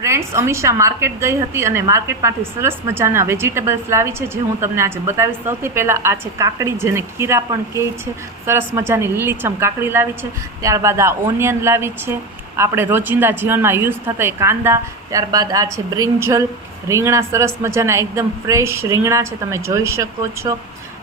Friends, Amisha market ગઈ હતી અને માર્કેટમાંથી સરસ મજાના વેજીટેબલ્સ લાવી છે જે હું તમને આજે બતાવીશ. સૌથી પહેલાં આ છે કાકડી, જેને ખીરા પણ કહે છે. સરસ મજાની લીલીછમ કાકડી લાવી છે. ત્યારબાદ આ ઓનિયન લાવી છે, આપણે રોજિંદા જીવનમાં યુઝ થતા એ કાંદા. ત્યારબાદ આ છે બ્રિંજલ, રીંગણા સરસ મજાના એકદમ ફ્રેશ રીંગણા છે, તમે જોઈ શકો છો.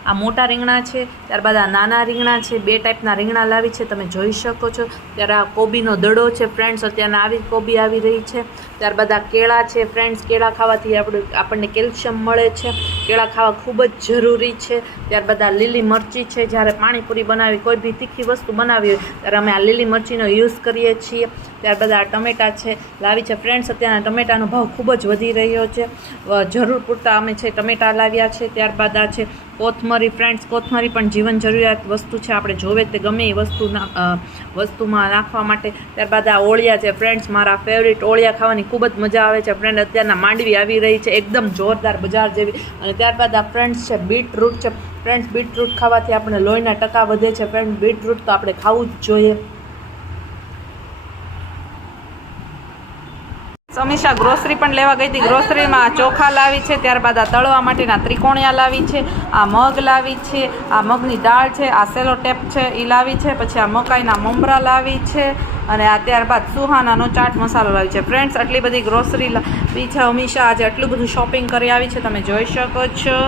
આ મોટા રીંગણા છે. ત્યારબાદ આ નાના રીંગણા છે, બે ટાઈપના રીંગણા લાવી છે, તમે જોઈ શકો છો. ત્યારે આ કોબીનો દડો છે ફ્રેન્ડ્સ, અત્યારના આવી કોબી આવી રહી છે. ત્યારબાદ આ કેળા છે ફ્રેન્ડ્સ, કેળા ખાવાથી આપણને કેલ્શિયમ મળે છે, કેળા ખાવા ખૂબ જ જરૂરી છે. ત્યારબાદ આ લીલી મરચી છે, જ્યારે પાણીપુરી બનાવી, કોઈ બી તીખી વસ્તુ બનાવી હોય ત્યારે અમે આ લીલી મરચીનો યુઝ કરીએ છીએ. ત્યારબાદ આ ટમેટા છે લાવી છે ફ્રેન્ડ્સ, અત્યારના ટમેટાનો ભાવ ખૂબ જ વધી રહ્યો છે, જરૂર પૂરતા અમે છે ટમેટા લાવ્યા છે. ત્યારબાદ આ છે કોથમરી ફ્રેન્ડ્સ, કોથમરી પણ જીવન જરૂરિયાત વસ્તુ છે, આપણે જોવે તે ગમે એ વસ્તુમાં નાખવા માટે. ત્યારબાદ આ ઓળિયા છે ફ્રેન્ડ્સ, મારા ફેવરિટ ઓળિયા ખાવાની ખૂબ જ મજા આવે છે ફ્રેન્ડ. અત્યારના માંડવી આવી રહી છે એકદમ જોરદાર બજાર જેવી. અને ત્યારબાદ આ ફ્રેન્ડ્સ છે બીટરૂટ છે ફ્રેન્ડ્સ, બીટરૂટ ખાવાથી આપણે લોહીના ટકા વધે છે ફ્રેન્ડ, બીટરૂટ તો આપણે ખાવું જ જોઈએ. અમીષા ગ્રોસરી પણ લેવા ગઈ હતી. ગ્રોસરીમાં ચોખા લાવી છે, ત્યારબાદ આ તળવા માટેના ત્રિકોણિયા લાવી છે, આ મગ લાવી છે, આ મગની દાળ છે, આ સેલો ટેપ છે એ લાવી છે, પછી આ મકાઈના મમરા લાવી છે, અને આ ત્યારબાદ સુહાનાનો ચાટ મસાલો લાવી છે. ફ્રેન્ડ્સ, આટલી બધી ગ્રોસરી લાવી છે અમીષા, આજે આટલું બધું શોપિંગ કરી આવી છે, તમે જોઈ શકો છો.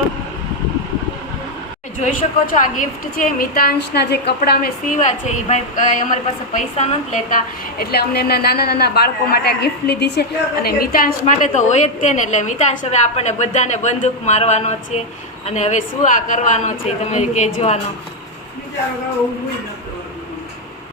જોઈ શકો છો આ ગિફ્ટ છે. મિતાંશના જે કપડાં અમે સીવા છે એ ભાઈ અમારી પાસે પૈસા નથી લેતા, એટલે અમને એમના નાના નાના બાળકો માટે આ ગિફ્ટ લીધી છે. અને મિતાંશ માટે તો હોય જ તે ને, એટલે મિતાંશ હવે આપણને બધાને બંદૂક મારવાનો છે, અને હવે શું આ કરવાનો છે તમે કહેવાનો.